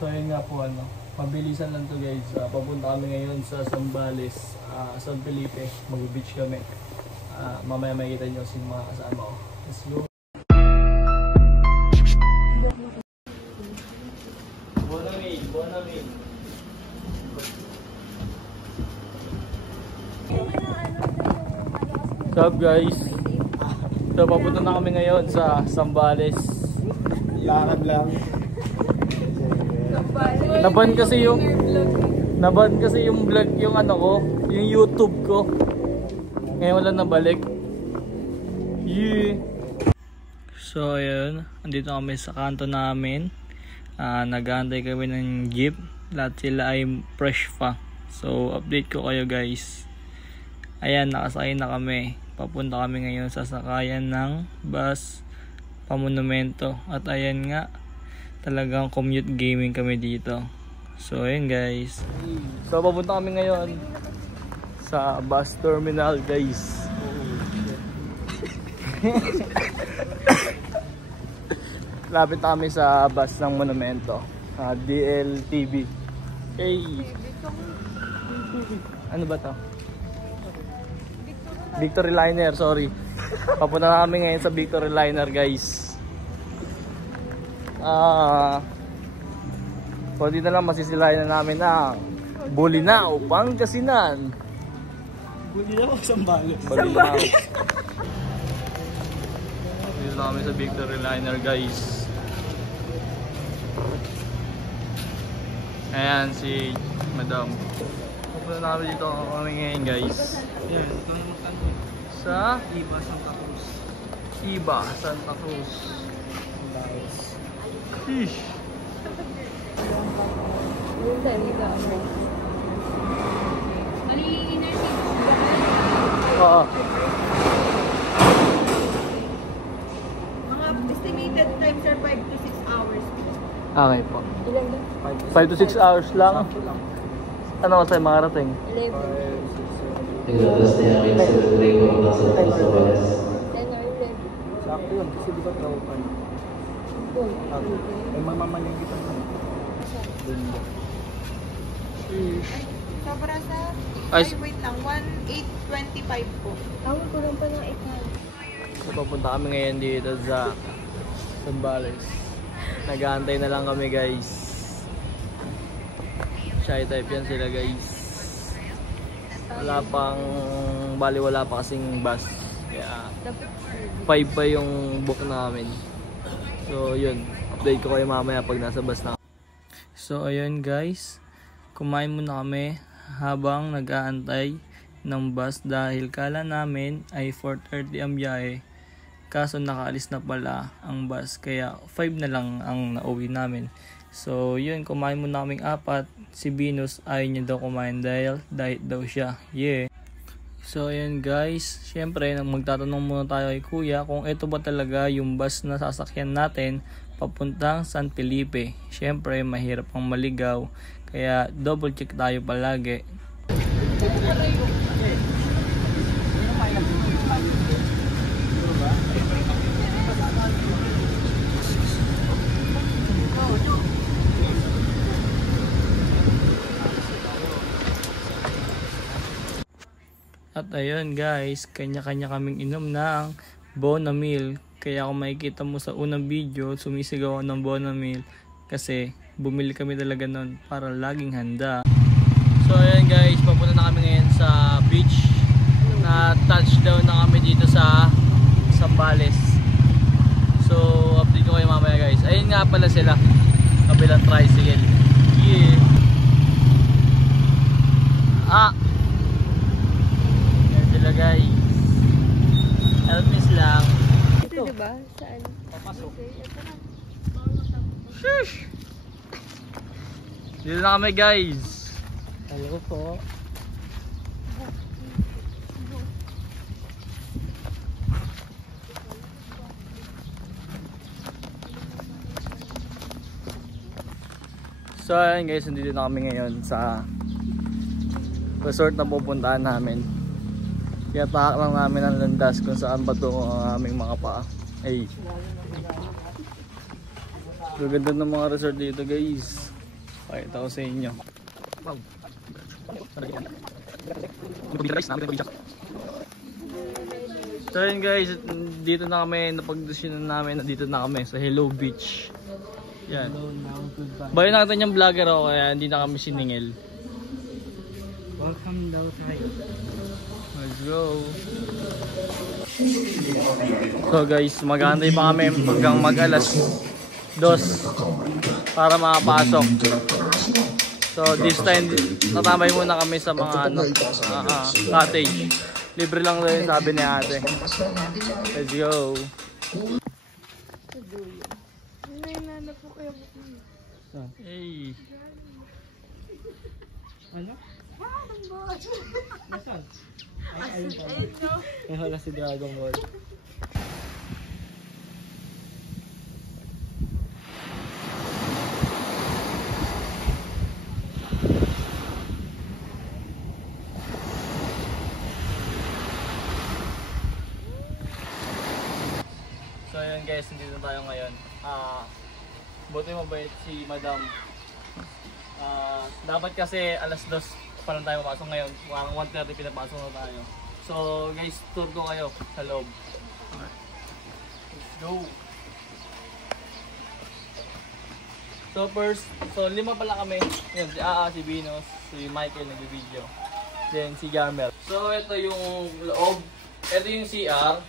So ayun nga po pabilisan lang to guys. Papunta kami ngayon sa Zambales, San Felipe. Mag-beach kami. Mamaya makikita nyo sino mga kasama ko. Let's go! Bonamil. What's up guys? So papunta na kami ngayon sa Zambales. Lakad lang. Naban kasi yung vlog yung yung YouTube ko. Ngayon wala nabalik. Yeah. So ayun, andito kami sa kanto namin. Nag-aantay kami ng jeep. Lahat sila ay fresh pa. So update ko kayo guys. Ayan, nakasakay na kami. Papunta kami ngayon sa sakayan ng bus pamonumento. At ayan nga, talagang commute gaming kami dito. So ayun guys. So papunta kami ngayon sa bus terminal guys. Lapit kami sa bus ng monumento. DLTV. Hey. Ano ba to? Victory Liner, sorry. Papunta na kami ngayon sa Victory Liner guys. Pwede na lang masisilayan na namin ang Bolinao, Pangasinan. Bolinao o Zambales? Zambales. Dito na kami sa Victory Liner guys. Ayan si Madam. Pupunta na kami dito kami ngayon guys. Yan, ito naman kami. Sa Iba, Santa Cruz. Iba, Santa Cruz. Fish. Oo. Mga estimated time sir 5 to 6 hours. Okay po. Ilan ba? 5 to 6 hours lang. Ano kasi makarating? 11. Naglatas na yakin sa record ng sa Zambales. 10 or 11. Sakto yun, kasi di ba trabaho pa yun? Ay mamamalin kita na. Sobra sa... Ay, Ay, wait lang. 1,825 po. Awal ko lang pa ng 800. so papunta kami ngayon dito sa Zambales. Nag-aantay na lang kami guys. Shy type yan sila guys. Wala pa kasing bus. Kaya 5 pa yung book namin. So yun, update ko kayo mamaya pag nasa bus na. So ayun guys, kumain muna kami habang nag-aantay ng bus dahil kala namin ay 4:30 ang biyahe. Kaso nakaalis na pala ang bus kaya 5 na lang ang nauwi namin. So yun, kumain muna kaming 4. Si Venus ayaw niya daw kumain dahil diet daw siya. Yeah. So ayun guys, syempre magtatanong muna tayo kay kuya kung ito ba talaga yung bus na sasakyan natin papuntang San Felipe. Syempre mahirap ang maligaw kaya double check tayo palagi. At ayun guys, kanya-kanya kaming inom ng Bonamil. Kaya kung makikita mo sa unang video, sumisigaw ako ng Bonamil kasi bumili kami talaga nun para laging handa. So ayun guys, papunta na kami ngayon sa beach. Na touchdown na kami dito sa Zambales. So update ko kayo mamaya guys. Ayun nga pala sila, kabilang tricycle. Yeah. Sila guys. Help me lang. Ito diba? Saan? Papasok. Shush! Dito na kami guys. Hello po. So ayun guys, nandito na kami ngayon sa resort na pupuntahan namin. Kaya tahak lang namin ang landas kung saan ba ito ang aming mga paa. Ay, gaganda ng mga resort dito guys. Pakita ko sa inyo. Wow. So yun guys, dito na kami, napagdesisyonan namin na dito na kami sa Hello Beach. Yan. Bayo natin yung vlogger ako kaya hindi na kami siningil. Welcome daw tayo. Let's go. So guys, mag-aantay pa kami hanggang mag-alas 2 para makapasok. So this time, natambay muna kami sa mga cottage. Libre lang daw yung sabi ni ate. Let's go. Hey. Ano? Nasaan? Ay, wala si Dragon Ball. So ayun guys, nandito tayo ngayon. Buti mabait si Madam. Dapat kasi alas 2 pa lang tayo papasok ngayon. Parang 1:30 pinapasok na tayo. So guys, tour ko kayo sa loob. Let's go! So first, so 5 pala kami. Yun, si si Venus, si Michael nag-video. Then si Gamel. So ito yung loob. Ito yung CR.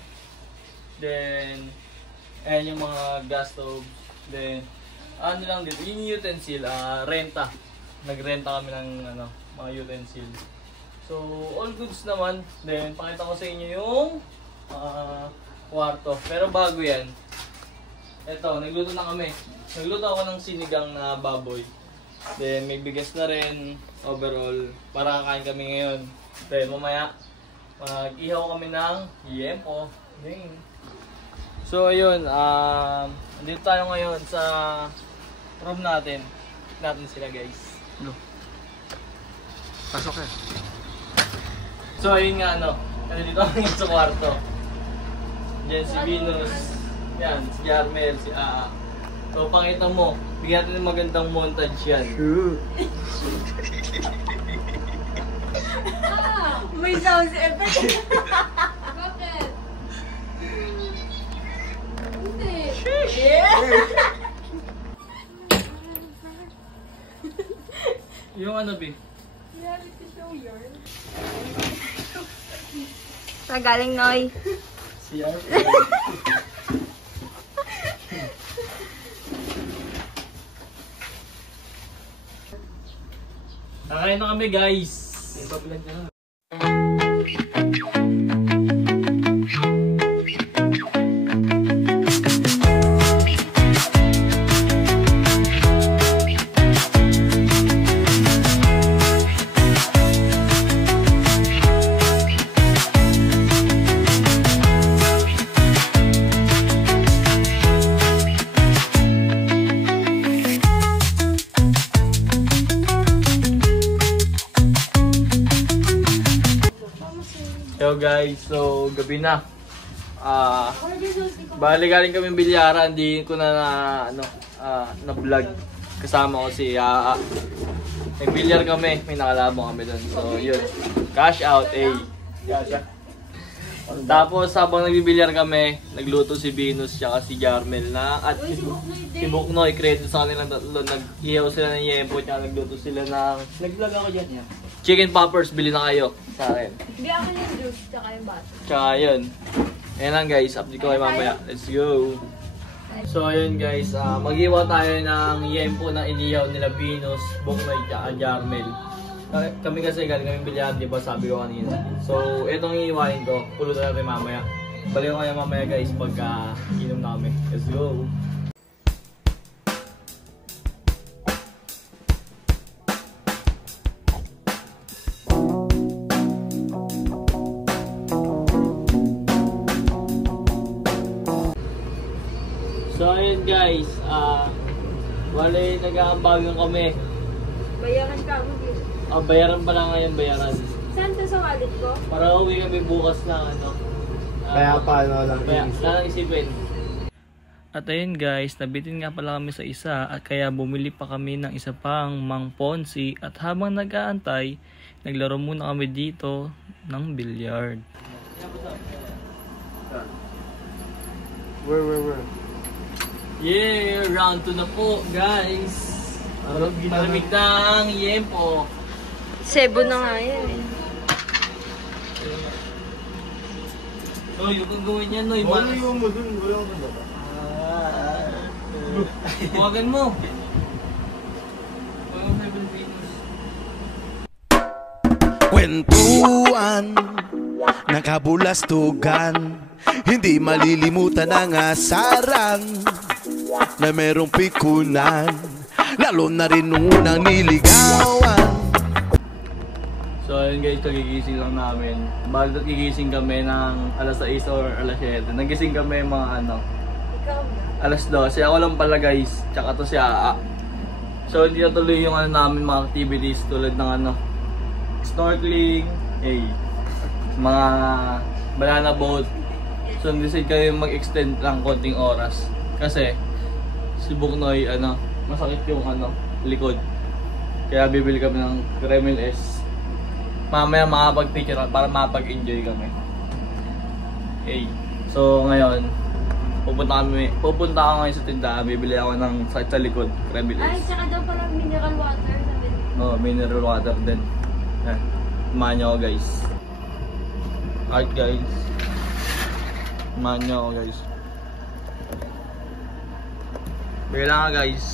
Then ayan yung mga gas stove. Then ano lang dito, yung utensil, renta. Nagrenta kami ng mga utensil. So all goods naman. Then pakita ko sa inyo yung kwarto. Pero bago yan, eto, nagluto na kami. Nagluto ako ng sinigang na baboy. Then may bigas na rin overall para kakain kami ngayon. Then mamaya mag-ihaw kami ng yempo. So ayun, dito tayo ngayon sa room natin. Natin sila guys. No. Pasok eh. So ayun nga dito kami sa kwarto. Diyan si Venus. Yan, si Jarmel, si Aa. So pakita mo, bigyan natin ng magandang montage yan. True. May sound effect. Bakit? Hindi. Yung be? Reality show yun. Sa galing Noy. Si Jarmel. Kakain na kami guys. Ipa-vlog na. Yo guys, so gabi na. Bali galing kami bilyaran, hindi ko na vlog. Kasama ko si nag-bilyar kami, may nakalabang kami doon. So yun, cash out Tapos habang nagbibilyar kami, nagluto si Venus at si Jarmel at si Buknoy, credit sa kanilang tatlo. Nag-ihaw sila ng yempo at nagluto sila ng Nag-vlog ako dyan yan. chicken poppers. Bili na kayo sa akin. Hindi ako yung juice, tsaka yung bata. Tsaka yun. Ayan lang guys, update ko kayo mamaya. Let's go! So ayun guys, mag-iwa tayo ng yempo na inihaw nila Venus, Buknoy at Jarmel. Kami kasi galing kami bilyaran, di ba sabi ko kanina. So itong iiwain ko, pulutan natin mamaya. Balik ko kayo mamaya guys pagka inom na kami. Let's go! So ayun guys, wala nag-aambagan kami. Bayaran ka mo dito. Bayaran pa lang ngayon, bayaran. Saan to sa wallet ko? Para uwi kami bukas na Kaya paano lang Kaya lang isipin. At ayun guys, nabitin nga pala kami sa isa at kaya bumili pa kami ng isa pang Mang Ponzi at habang nag-aantay, naglaro muna kami dito ng billiard. Where? Yeah, round 2 na po guys. Malamig na ang yempo. Sebo na nga yan eh. Noy, huwag kang gawin yan, Noy. Wala yung mo dun, wala akong ganda. Huwagan mo. Kwentuhan, nakabulastugan, hindi malilimutan ang asaran na merong pikunan, lalo na rin unang niligawan. So ayun guys, kagigising lang namin. Bago gigising kami ng alas 6 or alas 7. Nagising kami mga alas 12. Ako lang pala guys, tsaka to si Aa. So hindi natuloy yung namin mga activities tulad ng snorkeling, mga banana boat. So decide kayo mag-extend lang konting oras. Kasi si Buknoy masakit yung likod. Kaya bibili kami ng Kremel S. Mamaya makapag-picture para makapag-enjoy kami. So ngayon, pupunta ako ngayon sa tindahan, bibili ako ng sa likod, Kremel S. Ay, tsaka daw pala mineral water. Oh, mineral water din. Samahan nyo ako guys. Alright guys. Samahan nyo ako guys. Bigyan lang ka guys.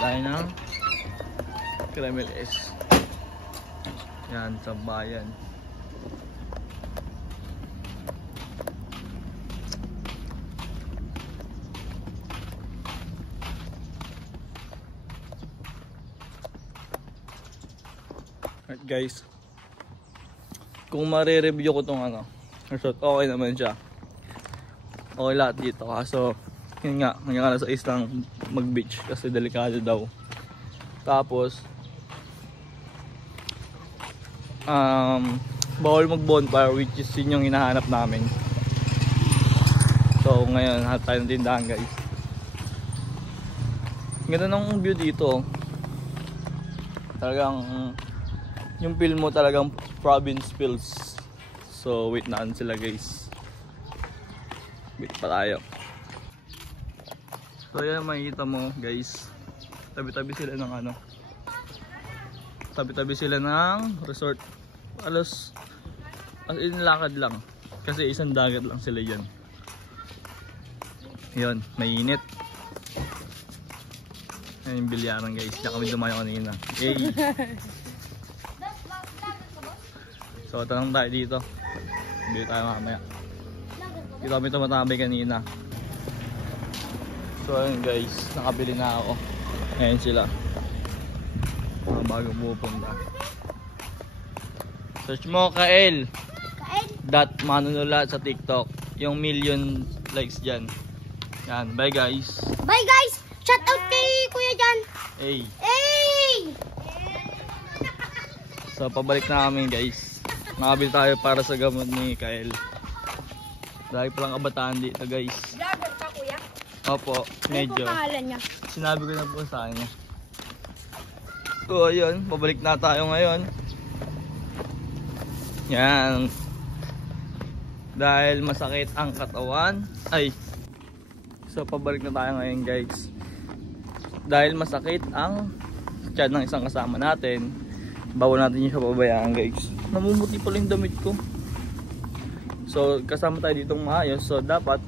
Tayo ng Kremel S. Yan, sa bayan. Alright guys, kung marireview ko tong resort, okay naman siya. Okay lahat dito, kaso yun nga, hanggang alas 6 lang mag-beach kasi delikado daw. Tapos bawal mag-bonfire, which is yun yung hinahanap namin. So ngayon, hanap tayo ng tindahan guys. Ganda ng view dito. Talagang yung feel mo talagang province feels. So wait naan sila guys. Wait pa tayo. So yan, makikita mo guys, tabi-tabi sila ng tabi-tabi sila ng resort. Alas as in lakad lang kasi isang dagat lang sila yan. Yun, mainit. Yan yung bilyaran guys, diyan kami dumayo kanina. So tanong tayo dito, bili tayo mamaya. Dito kami tumatabay kanina. So ayun guys, nakabili na ako. Ayan sila, mga bagong pupunta. Search mo Kael .manunulat sa TikTok, yung million likes dyan. Yan, bye guys. Bye guys, shout out kay Kuya Jan. Hey. Hey! So pabalik na kami guys. Nakabili tayo para sa gamot ni Kael. Dahil palang kabataan dito guys. Vlogger ka kuya? Opo, medyo. Ano po pangalan niya? Sinabi ko na po sa kanya. So ayun, pabalik na tayo ngayon. Yan. Dahil masakit ang katawan. So pabalik na tayo ngayon guys. Dahil masakit ang tiyan ng isang kasama natin, bawal natin yung siya pabayaan guys. Namumuti pala yung damit ko. So kasama tayo ditong maayos. So dapat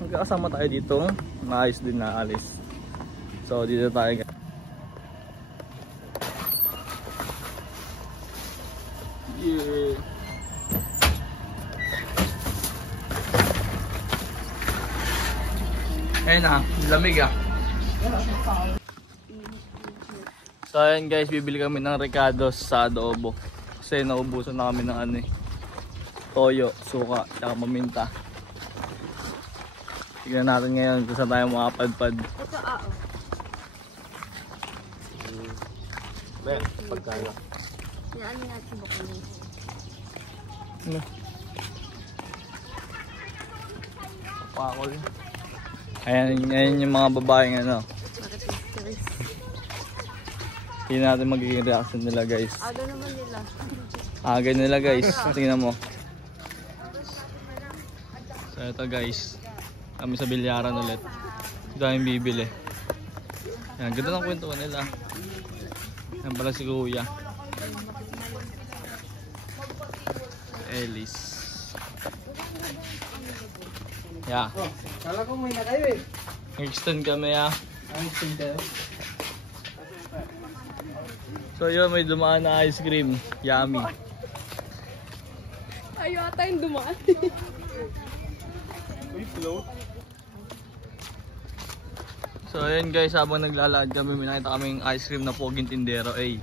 magkakasama tayo dito maayos din na alis. So dito tayo guys. Yeah. Ayun na, lamig So ayun guys, bibili kami ng Ricardo's sa adobo. Kasi naubusan na kami ng toyo, suka, tsaka paminta. Tignan natin ngayon kung saan tayo makapadpad. Ito Pagkala. Yan nga si Buknoy. Ano? Pakol. Ayan yung mga babaeng ano. Tingnan natin magiging reaction nila guys. Aga naman nila. Aga nila guys. Tingnan mo. So ito guys. Kami sa bilyaran ulit. Ito tayong bibili. Ayan, ganda ng kwento nila. Ayan pala si Kuya. Ellis. Yeah. Kala ko may na kayo eh. Extend kami ah. Ang extend. So yun, may dumaan na ice cream. Yummy. Ayaw ata yung dumaan. So ayun guys, habang naglalakad kami, may nakita kaming ice cream na poging tindero. Ay.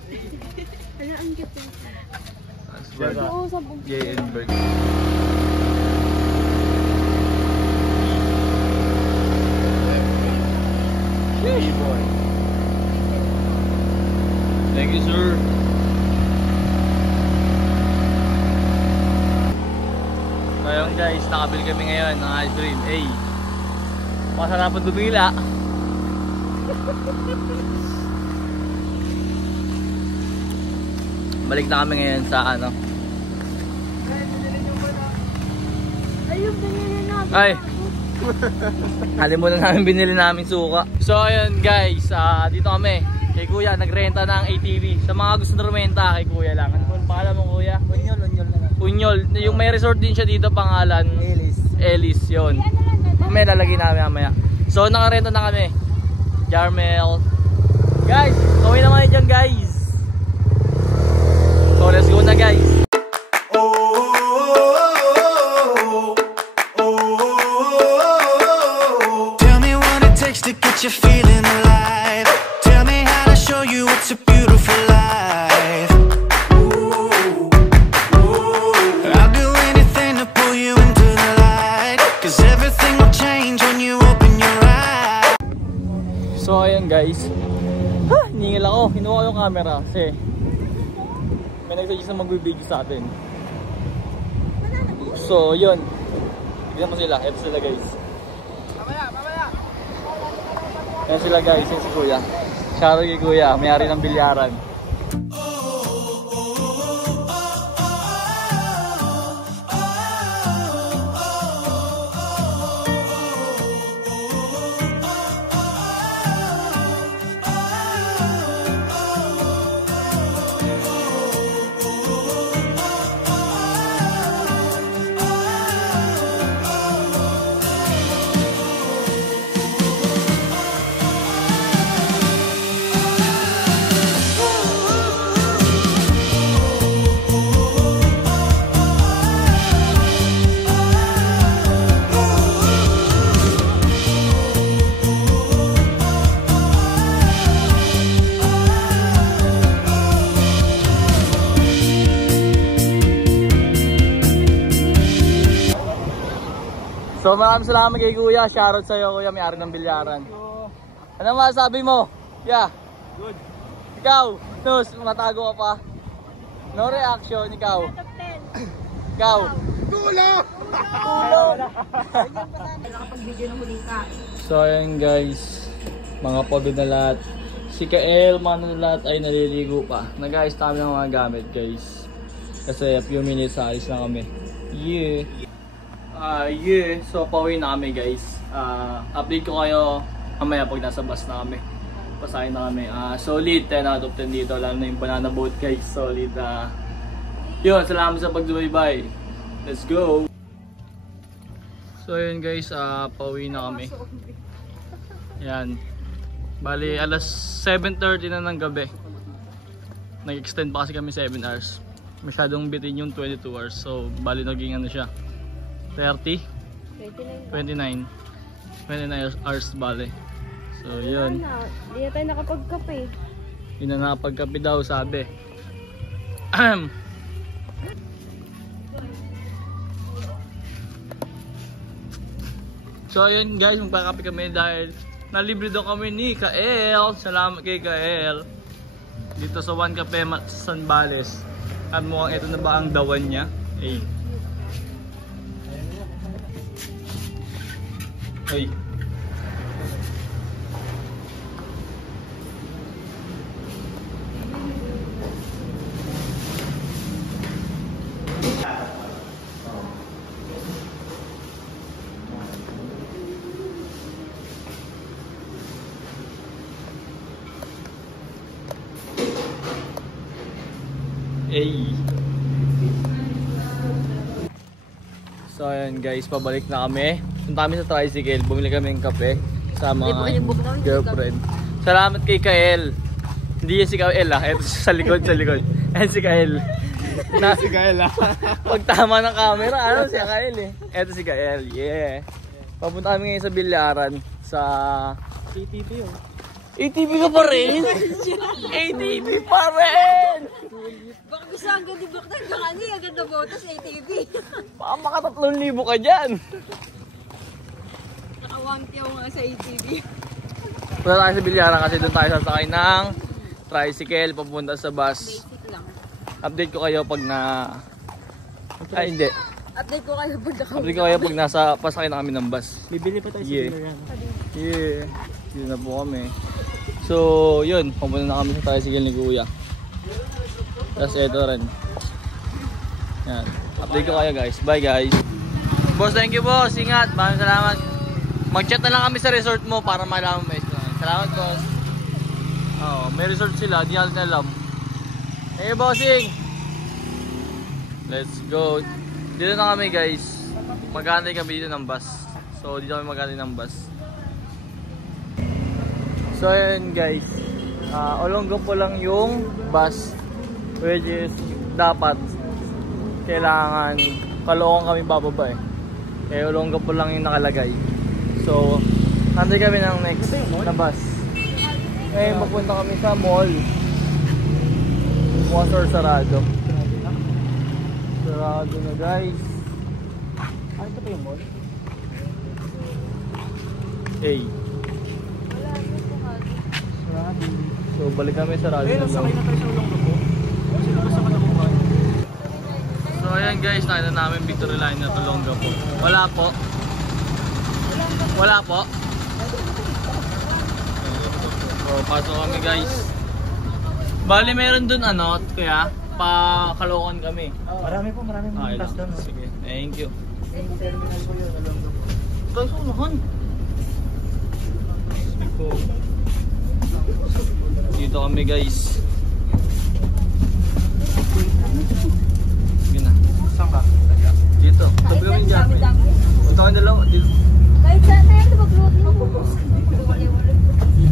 Ano ang cute yun? That's Oo, sabog. J&Berg. Hey boy. Thank you sir. Ngayon guys, nakabili kami ngayon ng ice cream. Ay. Masarapan dumila. Balik na kami ngayon sa ano. Ayun, binili namin. Ay. Kalimutan namin binili namin suka. So ayun guys, dito kami. Kay Kuya nagrenta ng ATV. Sa mga gusto na rumenta kay Kuya lang. Ano po ang pangalan mo Kuya? Unyol na lang. Unyol. Yung may resort din siya dito, pangalan Ellis yun. May lalagay namin mamaya. So nakarenta na kami. Jarmel. Guys, kawin naman dyan guys. So let's go na guys. Tell me what it takes to get you feeling alive. Tell me how to show you it's a beautiful life. I'll do anything to pull you into the light, 'cause everything will change when you open your eyes. So ayan guys. Hiningil ako. Hinuha ko yung camera kasi may nag-suggest na mag-video sa atin. So yun. Tignan mo sila. Ito sila guys. Yan sila guys. Yan si Kuya. Shoutout kay Kuya. May-ari ng bilyaran. So maraming salamat kay Kuya. Shoutout sa'yo Kuya, may-ari ng bilyaran. Ano masasabi mo? Yeah. Good. Ikaw, Nus, matago ka pa. No reaction, ikaw. Ikaw. Tulog! So ayan guys, mga pagod na lahat. Si Kael, mga na lahat ay naliligo pa. Nag-ayos kami ng mga gamit guys. Kasi a few minutes alis na kami. Yeah. So pauwi na kami guys. Update ko kayo mamaya pag nasa bus na kami. Pasahin na kami. Solid 10 out of 10 dito. Lalo na yung banana boat guys. Solid. Yun, salamat sa pagsubaybay. Let's go! So yun guys, pauwi na kami. Yan. Bali alas 7:30 na ng gabi. Nag-extend pa kasi kami 7 hours. Masyadong bitin yung 22 hours. So bali naging ano siya, 29 hours bali. So yun. Hindi na tayo nakapagkape. Hindi na nakapagkape daw sabi. So ayun guys, magpakape kami dahil nalibre daw kami ni Kael. Salamat kay Kael. Dito sa One Cafe San Bales. At mukhang ito na ba ang dawan niya? Eh. Uy. Ay. So ayan guys, pabalik na kami. Punta kami sa tricycle, bumili kami ng kape sa mga girlfriend. Salamat kay Kael. Hindi yan si Kael ah, eto sa likod, sa likod. Ayan si Kael. Si Kael ah. Pag tama ng camera, ano si Kael eh. Eto si Kael, yeah. Papunta kami ngayon sa bilyaran sa ATV oh. ATV ka pa rin? ATV pa rin! Baka gusto ang ganda bakit ang ano yung ganda botas ATV. Baka maka 3,000 ka dyan. Nakawangtiyaw nga sa ATV. Punta tayo sa bilyaran kasi doon tayo sasakay ng tricycle papunta sa bus. Basic lang. Update ko kayo pag na... Ay hindi. Update ko kayo pag nakawin. Update ko kayo pag nasa pasakay na kami ng bus. Bibili pa tayo sa Yeah. bilyaran. Yeah. Yun na po kami. So yun, pumunta na kami sa tricycle ni Kuya. Tapos eto rin. Yan. Update ko kayo guys. Bye guys. Boss, thank you boss. Ingat. Maraming salamat. Mag-chat na lang kami sa resort mo para malaman mo. Salamat boss. Oo, may resort sila. Di natin alam. Hey bossing. Let's go. Dito na kami guys. Mag-aantay kami dito ng bus. So dito kami mag-aantay ng bus. So ayan guys. Olongo po lang yung bus. Which is dapat kailangan Caloocan kami bababa eh. Kaya Olongo po lang yung nakalagay. So nantay kami ng next na bus. Ngayon mapunta kami sa mall. Water sarado. Sarado na guys. Ito pa yung mall? Hey. So balik kami sarado na Sakay lang. na tayo sa Olongo po. Sino ba sa Caloocan? So ayan guys, nakita namin Victory Line na Olongo po. Wala po. Wala po. So pasok kami guys. Bali meron dun ano, kaya pa Caloocan kami. Marami po Okay plus lang. doon. Sige, thank you. Yung terminal po yun, Olongo po. Tayo sa unahan. Dito kami guys. Sige na. Saan ka? Dito. Tabi kami dyan. Punta kami dalawa. Dito. Kahit saan tayo ito magluto.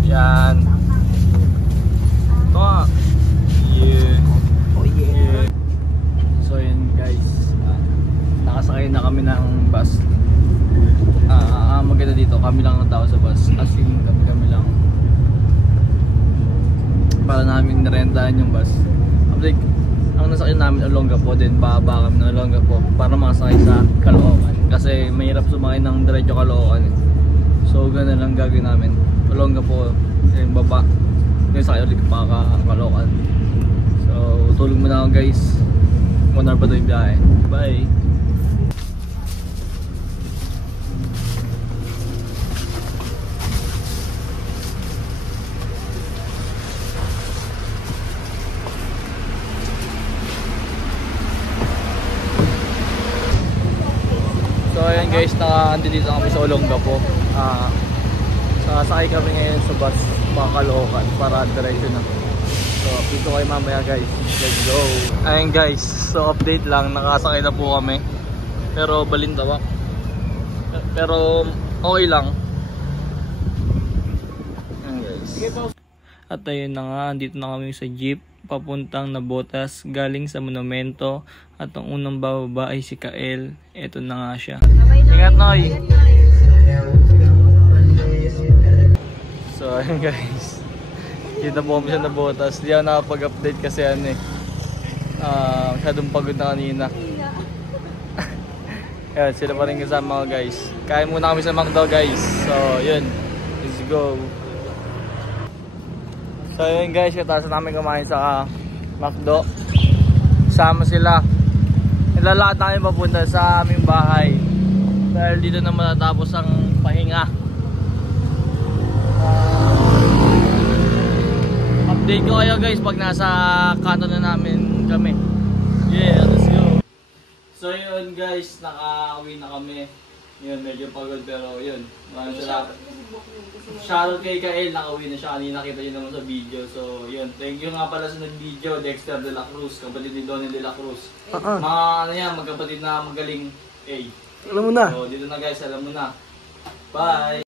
Yan. Ito nga. Yeah. Oh yeah. So yun guys. Nakasakay na kami ng bus. Maganda dito. Kami lang ang tao sa bus. As in kami lang. Para namin narentahan yung bus. Like, ang nasakyan namin Olongo po din. Bababa kami ng Olongo po para makasakay sa Caloocan. Kasi mahirap sumakay ng diretso Caloocan eh. So ganun lang gagawin namin. Olongo po yung baba. Ngayon sakay ulit pa Caloocan. So tulog muna ako guys. 1 hour pa ito yung biyahe. Bye! So ayan guys, naka-andito kami sa Olongo po. Sasakay kami ngayon sa bus mga Caloocan para diretso na. So dito kayo mamaya guys. Let's go! Ayan guys, so update lang, nakasakay na po kami. Pero balintawak. Pero okay lang. Ayan guys. At ayun na nga, andito na kami sa jeep papuntang Nabotas galing sa monumento. At ang unang bababa ay si Kael. Eto na nga siya. Ingat Noy! So ayun guys, dito po kami sa Nabotas. Di ako nakapag-update kasi ano eh, masyadong pagod na kanina. Yan, sila pa rin kasama ko guys. Kain muna kami sa McDo guys. So yun, let's go. So yun guys, kataas namin kumain sa McDo. Sama sila. Nilalakad namin papunta sa aming bahay. Dahil dito na matatapos ang pahinga. Update ko kayo guys pag nasa kanto na namin kami. Yeah, let's go. So yun guys, nakauwi na kami. Yun, medyo pagod pero yun. Maraming salamat. Shoutout kay Kael, nakauwi na siya kanina, kita nyo naman sa video. So yun, thank you nga pala sa nag-video, Dexter de la Cruz, kapatid ni Donnie de la Cruz. Mga ano yan, magkapatid na magaling. Alam mo na. So dito na guys, alam mo na. Bye!